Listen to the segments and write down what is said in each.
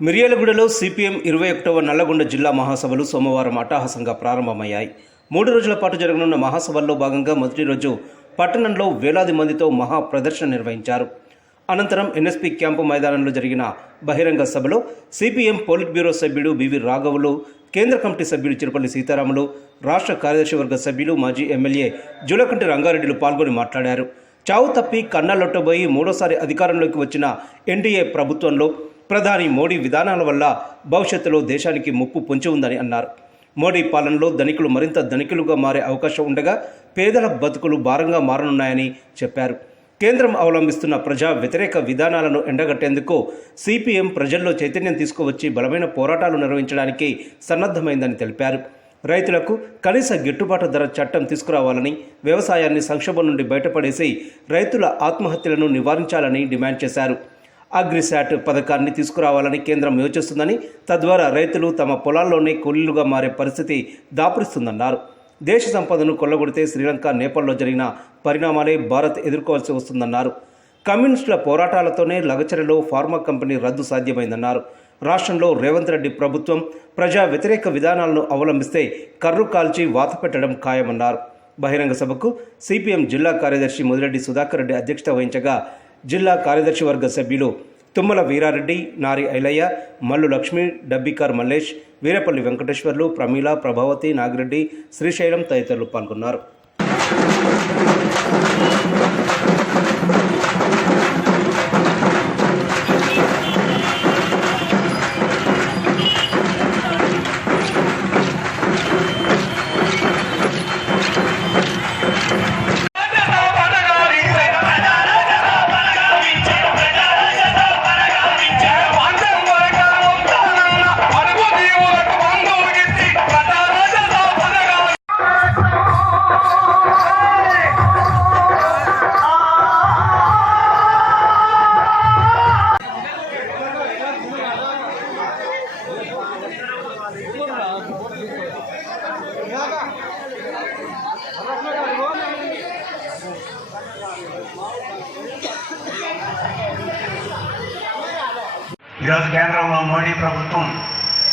మిర్యాలగూడలో సిపిఎం ఇరవై ఒకటవ నల్లగొండ జిల్లా మహాసభలు సోమవారం అట్టహాసంగా ప్రారంభమయ్యాయి. మూడు రోజుల పాటు జరగనున్న మహాసభల్లో భాగంగా మొదటి రోజు పట్టణంలో వేలాది మందితో మహా ప్రదర్శన నిర్వహించారు. అనంతరం ఎన్ఎస్పీ క్యాంపు మైదానంలో జరిగిన బహిరంగ సభలో సిపిఎం పోలిట్ బ్యూరో సభ్యుడు బివి రాఘవులు కేంద్ర కమిటీ సభ్యులు చిరపల్లి సీతారాములు రాష్ట్ర కార్యదర్శి వర్గ సభ్యులు మాజీ ఎమ్మెల్యే జులకంటి రంగారెడ్డిలు పాల్గొని మాట్లాడారు. చావు తప్పి కన్నలొట్టబోయి మూడోసారి అధికారంలోకి వచ్చిన ఎన్డీఏ ప్రభుత్వంలో ప్రధాని మోడీ విధానాల వల్ల భవిష్యత్తులో దేశానికి ముప్పు పొంచి ఉందని అన్నారు. మోడీ పాలనలో ధనికులు మరింత ధనికులుగా మారే అవకాశం ఉండగా పేదల బతుకులు భారంగా మారనున్నాయని చెప్పారు. కేంద్రం అవలంబిస్తున్న ప్రజా వ్యతిరేక విధానాలను ఎండగట్టేందుకు సిపిఎం ప్రజల్లో చైతన్యం తీసుకువచ్చి బలమైన పోరాటాలు నిర్వహించడానికి సన్నద్ధమైందని తెలిపారు. రైతులకు కనీస గిట్టుబాటు ధర చట్టం తీసుకురావాలని వ్యవసాయాన్ని సంక్షోభం నుండి బయటపడేసి రైతుల ఆత్మహత్యలను నివారించాలని డిమాండ్ చేశారు. అగ్రిశాట్ పథకాన్ని తీసుకురావాలని కేంద్రం యోచిస్తుందని తద్వారా రైతులు తమ పొలాల్లోనే కూలీలుగా మారే పరిస్థితి దాపురిస్తుందన్నారు. దేశ సంపదను కొల్లగొడితే శ్రీలంక నేపాల్లో జరిగిన పరిణామాలే భారత్ ఎదుర్కోవాల్సి వస్తుందన్నారు. కమ్యూనిస్టుల పోరాటాలతోనే లగచర్యలో ఫార్మా కంపెనీ రద్దు సాధ్యమైందన్నారు. రాష్ట్రంలో రేవంత్ రెడ్డి ప్రభుత్వం ప్రజా వ్యతిరేక విధానాలను అవలంబిస్తే కర్రు కాల్చి వాత పెట్టడం ఖాయమన్నారు. బహిరంగ సభకు సిపిఎం జిల్లా కార్యదర్శి ముదిరెడ్డి సుధాకర్ రెడ్డి అధ్యక్షత వహించగా జిల్లా కార్యదర్శి వర్గ సభ్యులు తుమ్మల వీరారెడ్డి నారి ఐలయ్య మల్లు లక్ష్మి డబ్బికార్ మల్లేష్ వీరపల్లి వెంకటేశ్వర్లు ప్రమీల ప్రభావతి నాగిరెడ్డి శ్రీశైలం తదితరులు పాల్గొన్నారు. ఈరోజు కేంద్రంలో మోడీ ప్రభుత్వం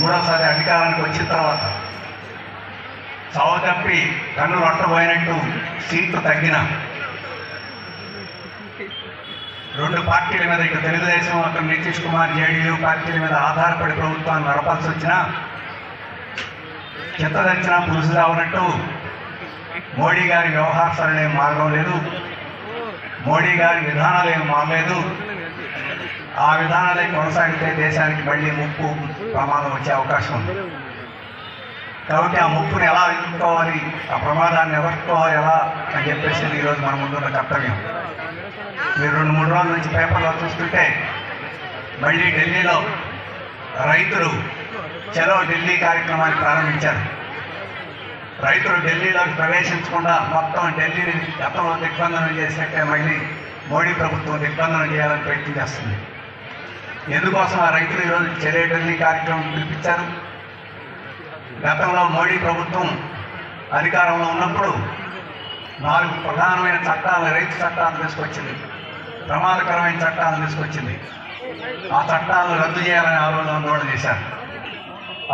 మూడోసారి అధికారానికి వచ్చిన తర్వాత చావు తప్పి కన్నులు అట్టబోయినట్టు సీట్లు తగ్గిన రెండు పార్టీల మీద ఇటు తెలుగుదేశం అక్కడ నితీష్ కుమార్ జేడీయూ పార్టీల మీద ఆధారపడి ప్రభుత్వాన్ని నడపాల్సి వచ్చినా చెత్త తెచ్చినా పులుసు రావనట్టు మోడీ గారి వ్యవహార సరళి మార్గం లేదు. మోడీ గారి విధానాలు ఏం మారలేదు ఆ విధానాలే కొనసాగితే దేశానికి మళ్ళీ ముప్పు ప్రమాదం వచ్చే అవకాశం ఉంది. కాబట్టి ఆ ముప్పును ఎలా ఎదుర్కోవాలి ఆ ప్రమాదాన్ని ఎదుర్కోవాలి ఎలా అని చెప్పేసి ఈరోజు మన ముందున్న కర్తవ్యం. మీరు రెండు మూడు రోజుల నుంచి పేపర్లో చూస్తుంటే మళ్ళీ ఢిల్లీలో రైతులు చలో ఢిల్లీ కార్యక్రమాన్ని ప్రారంభించారు. రైతులు ఢిల్లీలోకి ప్రవేశించకుండా మొత్తం ఢిల్లీని గతంలో దిగ్బంధనం చేసినట్టే మళ్ళీ మోడీ ప్రభుత్వం దిగ్బంధనం చేయాలని ప్రయత్నం చేస్తుంది. ఎందుకోసం ఆ రైతులు ఈరోజు చెరే ఢిల్లీ కార్యక్రమం పిలిపించారు? గతంలో మోడీ ప్రభుత్వం అధికారంలో ఉన్నప్పుడు నాలుగు ప్రధానమైన చట్టాలను రైతు చట్టాలను తీసుకొచ్చింది. ప్రమాదకరమైన చట్టాలను తీసుకొచ్చింది. ఆ చట్టాలను రద్దు చేయాలని ఆ రోజు ఆందోళన చేశారు.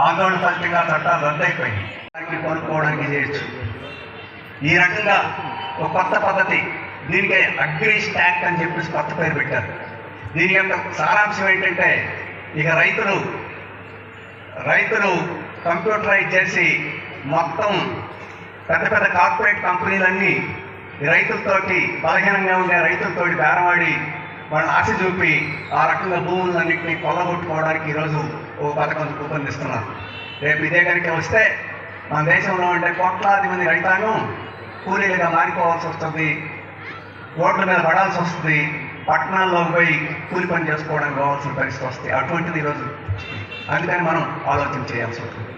ఆందోళన ఫలితంగా చట్టాలు రద్దయిపోయి దానికి కొనుక్కోవడానికి చేయొచ్చు. ఈ రకంగా ఒక కొత్త పద్ధతి దీనికి అగ్రి స్టాక్ అని చెప్పేసి కొత్త పేరు పెట్టారు. దీని యొక్క సారాంశం ఏంటంటే ఇక రైతులు రైతులు కంప్యూటరైజ్ చేసి మొత్తం పెద్ద పెద్ద కార్పొరేట్ కంపెనీలన్నీ రైతులతోటి బలహీనంగా ఉండే రైతులతోటి బేరవాడి వాళ్ళని ఆశ చూపి ఆ రకంగా భూములన్నింటినీ కొల్లగొట్టుకోవడానికి ఈరోజు ఓ పథకం రూపొందిస్తున్నారు రేపు ఇదే కనుక వస్తే మన దేశంలో ఉండే కోట్లాది మంది రైతాంగం కూలీలుగా మారిపోవాల్సి వస్తుంది. రోడ్ల మీద పడాల్సి వస్తుంది. పట్టణాల్లో పోయి కూలి పని చేసుకోవడానికి కావాల్సిన పరిస్థితి వస్తాయి అటువంటిది ఈరోజు. అందుకని మనం ఆలోచన చేయాల్సి ఉంటుంది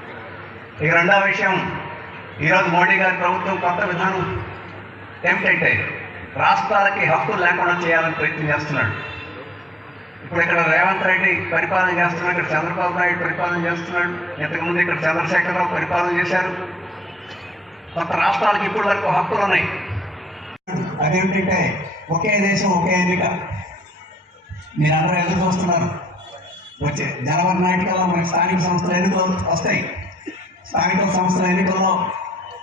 ఇక రెండవ విషయం ఈరోజు మోడీ గారి ప్రభుత్వం కొత్త విధానం ఏమిటంటే రాష్ట్రాలకి హక్కులు లేకుండా చేయాలని ప్రయత్నం చేస్తున్నాడు. ఇప్పుడు ఇక్కడ రేవంత్ రెడ్డి పరిపాలన చేస్తున్నాడు ఇక్కడ చంద్రబాబు నాయుడు పరిపాలన చేస్తున్నాడు ఇంతకుముందు ఇక్కడ చంద్రశేఖరరావు పరిపాలన చేశారు. కొంత రాష్ట్రాలకు ఇప్పుడు వరకు హక్కులు ఉన్నాయి. అదేమిటంటే ఒకే దేశం ఒకే ఎన్నిక. మీరు అందరూ ఎదురు చూస్తున్నారు? వచ్చే జనవరి నాటికల్లో మనకి స్థానిక సంస్థల ఎన్నికలు వస్తాయి. స్థానిక సంస్థల ఎన్నికల్లో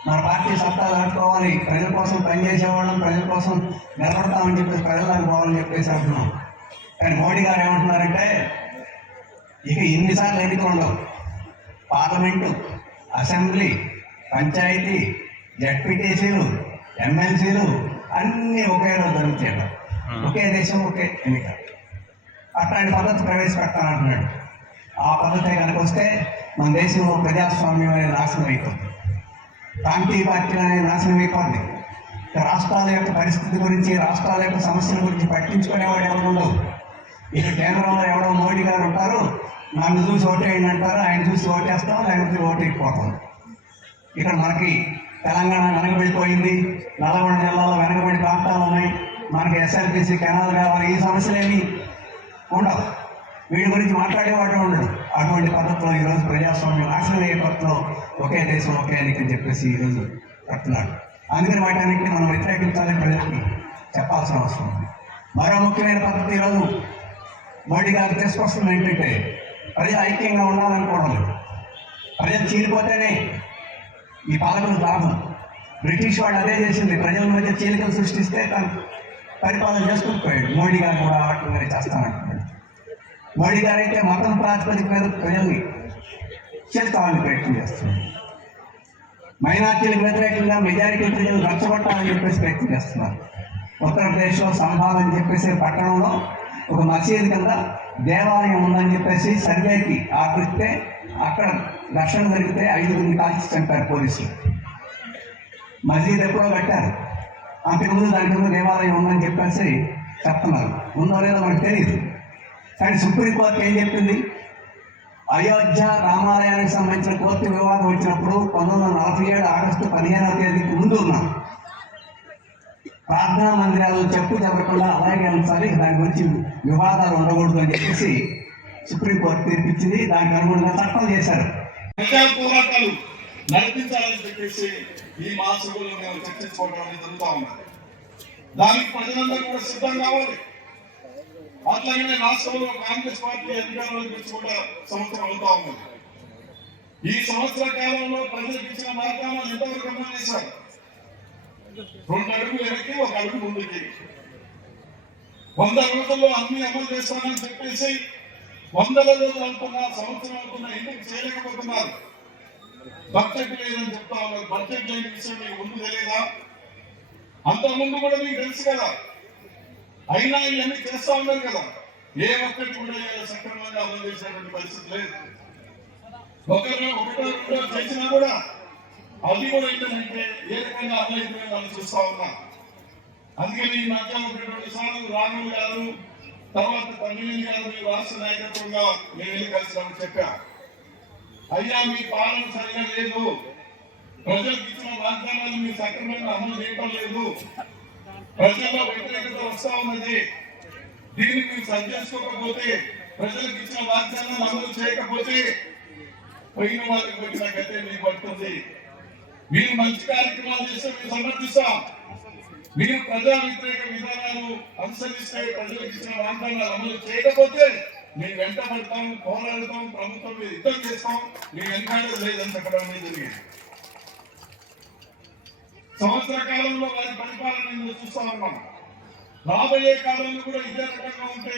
మన పార్టీ సత్తా దాటుకోవాలి. ప్రజల కోసం పనిచేసేవాళ్ళం ప్రజల కోసం నిలబడతామని చెప్పేసి ప్రజలకు పోవాలని చెప్పేసి అంటున్నాం. కానీ మోడీ గారు ఏమంటున్నారంటే ఇక ఇన్నిసార్లు ఎన్నికలు ఉండవు పార్లమెంటు అసెంబ్లీ పంచాయతీ జడ్పీటీసీలు ఎమ్మెల్సీలు అన్నీ ఒకే రోజు జరుగుతాయి ఒకే దేశం ఒకే ఎన్నిక. అట్లాంటి పద్ధతి ప్రవేశపెడతానంటున్నాడు ఆ పద్ధతి కనుక వస్తే మన దేశంలో ప్రజాస్వామ్యం అనేది నాశనం అయిపోతుంది. ప్రాంతీయ పార్టీలు అనేది నాశనం అయిపోతుంది రాష్ట్రాల యొక్క పరిస్థితి గురించి రాష్ట్రాల యొక్క సమస్యల గురించి పట్టించుకునేవాడు ఎవరు ఉండవు ఈ కేంద్రంలో ఎవడో మోడీ గారు ఉంటారు నన్ను చూసి ఓటేయండి అంటారు ఆయన చూసి ఓటేస్తాం లేకపోతే ఓటేయకపోతాం. ఇక్కడ మనకి తెలంగాణ వెనకబడిపోయింది నల్గొండ జిల్లాలో వెనకబడి ప్రాంతాలు ఉన్నాయి మనకి ఎస్ఎల్పిసి కెనాల్ కావాలి ఈ సమస్యలేమి ఉండవు. వీడి గురించి మాట్లాడేవాడు ఉండడు. అటువంటి పద్ధతిలో ఈరోజు ప్రజాస్వామ్యం నాశనం అయ్యే పద్ధతిలో ఒకే దేశం ఒకే ఎన్నికని చెప్పేసి ఈరోజు చెప్తున్నాడు అందుకని వాటన్నింటినీ మనం వ్యతిరేకించాలని ప్రజలకి చెప్పాల్సిన అవసరం ఉంది. మరో ముఖ్యమైన పద్ధతి ఈరోజు మోడీ గారు తీసుకొస్తుంది ఏంటంటే ప్రజలు ఐక్యంగా ఉండాలనుకోవడం లేదు. ప్రజలు చీలిపోతేనే ఈ పాలకులు లాభం బ్రిటిష్ వాళ్ళు అదే చేసింది. ప్రజల మధ్య చీలికలు సృష్టిస్తే తను పరిపాలన చేసుకుని పోయాడు. మోడీ గారు కూడా వాటిని చేస్తానంటున్నాడు మోడీ గారు అయితే మతం ప్రాతిపదిక మీద ప్రజల్ని చేస్తామని ప్రయత్నం చేస్తున్నారు. మైనార్టీలకు వ్యతిరేకంగా మెజారిటీ ప్రజలు రచ్చగొట్టాలని చెప్పేసి ప్రయత్నం చేస్తున్నారు. ఉత్తరప్రదేశ్లో సంభాలని చెప్పేసి పట్టణంలో ఒక మసీదు కింద దేవాలయం ఉందని చెప్పేసి సర్వేకి ఆపిస్తే అక్కడ రక్షణ జరిగితే ఐదుగురిని కాల్చి చంపారు పోలీసులు. మసీద్ ఎప్పుడో కట్టారు. అంతకుముందు దానికి ముందు దేవాలయం ఉందని చెప్పేసి చెప్తున్నారు. ఉందో లేదో మనకు తెలియదు కానీ సుప్రీంకోర్టు ఏం చెప్పింది? అయోధ్య రామాలయానికి సంబంధించిన కోర్టు వివాదం వచ్చినప్పుడు పంతొమ్మిది వందల నలభై ఏడు ఆగస్టు పదిహేనవ తేదీకి ముందు ఉన్నాం. ప్రార్థనా మందిరాలు చెప్పు చెప్పకుండా అలాగే ఉంచాలి దాని గురించి వివాదాలు ఉండకూడదు అని చెప్పేసి సుప్రీంకోర్టు తీర్పిచ్చింది. దానికి అనుగుణంగా చట్టం చేశారు. పోరాటాలు నడిపించాలని చెప్పేసి ఈ మాసంలో మేము చర్చించుకోవడం జరుగుతూ ఉన్నది. దానికి ప్రజలందరూ కూడా సిద్ధం కావాలి. అట్లాగే రాష్ట్రంలో కాంగ్రెస్ పార్టీ అధికారంలోకి వచ్చి కూడా సంవత్సరం అవుతా ఉన్నది. ఈ సంవత్సర కాలంలో ప్రజలకు ఇచ్చిన వాగ్దానాలు ఎంతవరకు అమలు చేశారు? రెండు అడుగులు వెనక్కి ఒక అడుగు ముందుకి. వంద రోజుల్లో అన్ని అమలు చేస్తామని చెప్పేసి వందల రోజులు అనుకున్నా సంవత్సరం అనుకున్నా ఎందుకు చేయలేకపోతున్నారు? బడ్జెట్ లేదని చెప్తా ఉన్నారు. బడ్జెట్ లేని విషయం మీకు ముందు తెలియదా? అంత ముందు కూడా మీకు తెలుసు కదా. అయినా ఇవన్నీ చేస్తా ఉన్నారు కదా. ఏ ఒక్కటి కూడా సక్రమంగా అమలు చేసేటువంటి పరిస్థితి లేదు. ఒకరు ఒకటో రెండో చేసినా కూడా అది కూడా ఏంటంటే ఏ రకంగా అమలు అయిపోయిందో మనం చూస్తా ఉన్నాం. అందుకని ఈ మధ్య ఉన్నటువంటి సార్లు రాఘవ్ గారు తర్వాత తమిళని గారు మీ రాష్ట్ర నాయకత్వంగా మేము వెళ్ళి కలిసినామని చెప్పా. అయ్యా మీ పాలన సరిగా లేదు. ప్రజలకు ఇచ్చిన వాగ్దానాలు మీరు సక్రమంగా అమలు చేయటం లేదు. ప్రజల్లో వ్యతిరేకత వస్తా ఉన్నది. దీన్ని మీరు సరి ప్రజలకు ఇచ్చిన వాగ్దానాలు అమలు చేయకపోతే పోయిన వాళ్ళకి వచ్చిన గతే మీకు పడుతుంది. మీరు మంచి కార్యక్రమాలు చేస్తే మేము సమర్థిస్తాం. మీరు ప్రజా వ్యతిరేక విధానాలు అనుసరిస్తే ప్రజలకు ఇచ్చిన వాగ్దానాలు అమలు చేయకపోతే మేము వెంట పడతాం పోరాడతాం ప్రభుత్వం మీద యుద్ధం చేస్తాం. మేము వెనకాడే లేదని చెప్పడం అనేది జరిగింది. సంవత్సర కాలంలో వారి పరిపాలన చూస్తా ఉన్నాం. రాబోయే కాలంలో కూడా ఇదే రకంగా ఉంటే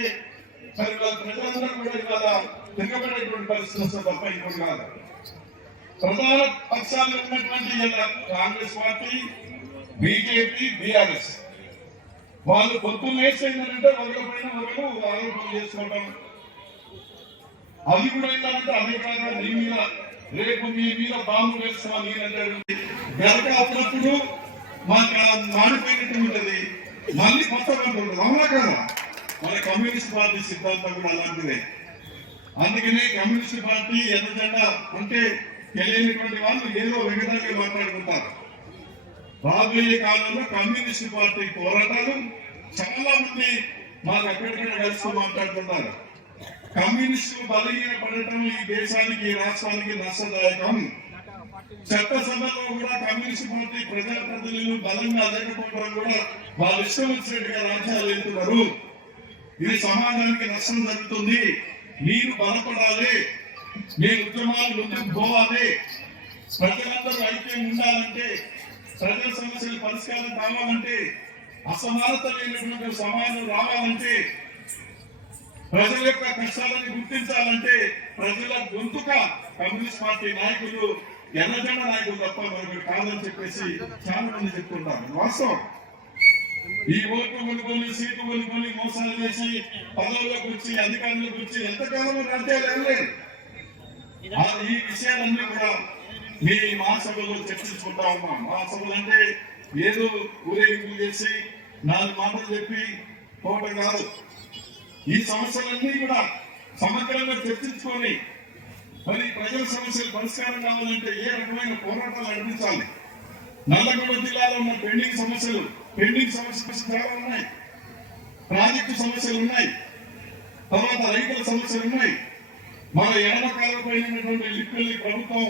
మరి ప్రజలందరూ కూడా ఇవాళ తిరగబడేటువంటి పరిస్థితి వస్తుంది తప్ప ఇంకొక కాదు. ప్రధాన పక్షాలు ఉన్నటువంటి కాంగ్రెస్ పార్టీ బీజేపీ బీఆర్ఎస్. వాళ్ళు పొద్దున్న ఏంటంటే ఒకరి పైన ఒకరు ఆరోపణలు చేసుకోవడం అది కూడా ఏంటంటే అమెరికా నీ మీద రేపు మీ మీద బాంబు వేస్తాం నేనంటే గనక అప్పుడప్పుడు మాకు మాడిపోయినట్టు ఉంటుంది. మళ్ళీ కొత్త ఉంటుంది అవునా కదా? మన కమ్యూనిస్ట్ పార్టీ సిద్ధాంతం కూడా అలాంటిదే. అందుకనే కమ్యూనిస్ట్ పార్టీ ఎంత అంటే తెలియనటువంటి వాళ్ళు ఏదో విధంగా మాట్లాడుకుంటారు. రాబోయే కాలంలో కమ్యూనిస్ట్ పార్టీ పోరాటాలు చాలా మంది మాకు ఎక్కడికక్కడ కలిసి మాట్లాడుతున్నారు కమ్యూనిస్టులు బలహీన పడటం ఈ దేశానికి ఈ రాష్ట్రానికి నష్టదాయకం. చట్టసభలో కూడా కమ్యూనిస్ట్ పార్టీ ప్రజాప్రతినిధులు బలంగా లేకపోవడం కూడా వాళ్ళు ఇష్టం వచ్చినట్టుగా రాజ్యాలు వెళ్తున్నారు. ఇది సమాజానికి నష్టం జరుగుతుంది. మీరు బలపడాలి. మీ ఉద్యమాలు ముందుకు పోవాలి. ప్రజలందరూ ఐక్యం ఉండాలంటే ప్రజల సమస్యలు పరిష్కారం కావాలంటే అసమానత లేనటువంటి సమాజం రావాలంటే ప్రజల యొక్క కష్టాలను గుర్తించాలంటే ప్రజల గొంతుక కమ్యూనిస్ట్ పార్టీ నాయకులు ఎర్రజెండ నాయకులు తప్ప మరొకటి కాదని చెప్పేసి చాలా మంది చెప్తుంటారు. వాస్తవం. ఈ ఓట్లు కొనుక్కొని సీటు కొనుక్కొని మోసాలు చేసి పదవులకు వచ్చి అధికారంలోకి వచ్చి ఎంతకాలం అంటే లేదు ఈ విషయాలన్నీ కూడా మీ మహాసభలో చర్చించుకుంటా ఉన్నాం. మహాసభలు అంటే ఏదో ఊరేగింపులు చేసి నాలుగు మాటలు చెప్పి పోవటం కాదు. ఈ సమస్యలన్నీ కూడా సమగ్రంగా చర్చించుకొని మరి ప్రజల సమస్యలు పరిష్కారం కావాలంటే ఏ రకమైన పోరాటాలు నడిపించాలి? నల్లగొండ జిల్లాలో ఉన్న పెండింగ్ సమస్యలు పెండింగ్ సమస్యలు చాలా ఉన్నాయి. ప్రాజెక్టు సమస్యలు ఉన్నాయి. తర్వాత రైతుల సమస్యలు ఉన్నాయి. మన ఎడమ కాలపోయినటువంటి లిక్కుల్ని ప్రభుత్వం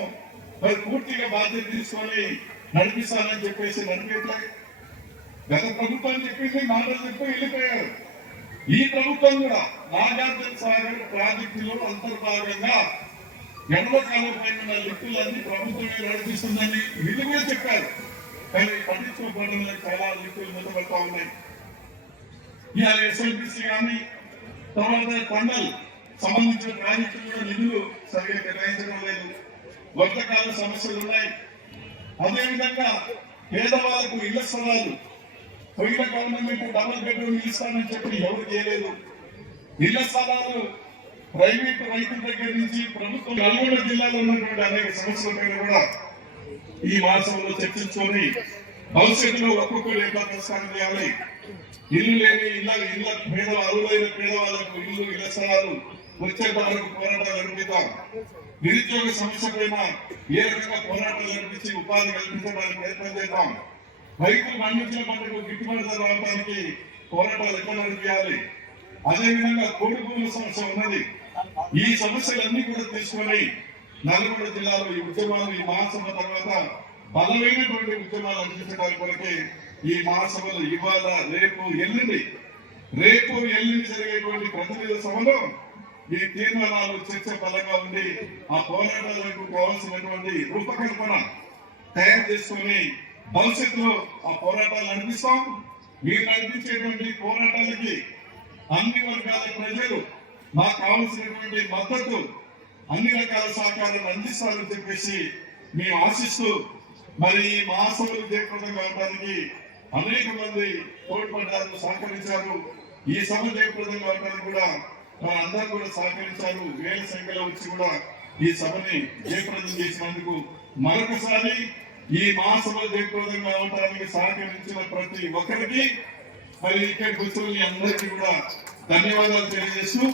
మరి పూర్తిగా బాధ్యత తీసుకొని నడిపిస్తానని చెప్పేసి నడిపేట్లే? గత ప్రభుత్వం చెప్పింది మాటలు చెప్పి వెళ్ళిపోయారు. ఈ ప్రభుత్వం కూడా నాగార్జున సాగర్ ప్రాజెక్టులో అంతర్భాగంగా ఎడమ కాలపోయిన లిక్కులన్నీ ప్రభుత్వమే నడిపిస్తుందని వీళ్ళు కూడా చెప్పారు. కానీ పట్టించుకోకపోవడం చాలా లిక్కులు నిలబడతా ఉన్నాయి. ఇవాళ ఎస్ఎల్బిసి కానీ తర్వాత పండల్ సంబంధించిన ప్రాజెక్టులు కూడా నిధులు సరిగా కేటాయించడం లేదు? వర్షకాల సమస్యలు ఉన్నాయి. అదేవిధంగా పేదవాళ్ళకు ఇళ్ళ స్థలాలు పోయిన గవర్నమెంట్ డబుల్ బెడ్రూమ్ ఇస్తానని చెప్పి ఎవరు చేయలేదు. ఇళ్ళ స్థలాలు ప్రైవేట్ రైతుల దగ్గర నుంచి ప్రభుత్వం నల్గొండ జిల్లాలో ఉన్నటువంటి అనేక సమస్యల పైన కూడా ఈ మాసంలో చర్చించుకొని భవిష్యత్తులో ఒక్కొక్కరు ఎట్లా ప్రస్థానం చేయాలి. ఇల్లు లేని ఇళ్ళ ఇళ్ళ పేద అరువులైన పేదవాళ్ళకు ఇల్లు ఇళ్ళ స్థలాలు వచ్చేంత వరకు పోరాటాలు నడిపిద్దాం నిరుద్యోగ సమస్య పైన ఏ రకంగా పోరాటాలు నడిపించి ఉపాధి కల్పించడానికి ప్రయత్నం చేద్దాం. రైతులు పండించిన పంటకు గిట్టుబాటు ధర రావడానికి పోరాటాలు ఎక్కడ నడిపించాలి అదేవిధంగా కోడి భూముల సమస్య ఉన్నది. ఈ సమస్యలన్నీ కూడా తీసుకొని నల్గొండ జిల్లాలో ఈ ఉద్యమాలు ఈ మహాసభ తర్వాత బలమైనటువంటి ఉద్యమాలు అందించడానికి కొరకే ఈ మహాసభలు ఇవాళ రేపు ఎల్లుండి. రేపు ఎల్లుండి జరిగేటువంటి ప్రతినిధుల సభలో ఈ తీర్మానాలు చర్చ బలంగా ఉండి ఆ పోరాటాలకు కావాల్సినటువంటి రూపకల్పన తయారు చేసుకొని భవిష్యత్తులో ఆ పోరాటాలు నడిపిస్తాం. మీరు నడిపించేటువంటి పోరాటాలకి అన్ని వర్గాల ప్రజలు మాకు కావలసినటువంటి మద్దతు అన్ని రకాల సహకారాలు అందిస్తారని చెప్పేసి మేము ఆశిస్తూ మరి ఈ మహాసభలు జయప్రదం కావడానికి అనేక మంది తోడ్పడ్డారు సహకరించారు. ఈ సభ జయప్రదం కావడానికి కూడా మన అందరూ కూడా సహకరించారు. వేల సంఖ్యలో వచ్చి కూడా ఈ సభని జయప్రదం చేసినందుకు మరొకసారి ఈ మహాసభ జయప్రదంగా అవటానికి సహకరించిన ప్రతి ఒక్కరికి మరి ఇక్కడ కూర్చొని అందరికీ కూడా ధన్యవాదాలు తెలియజేస్తూ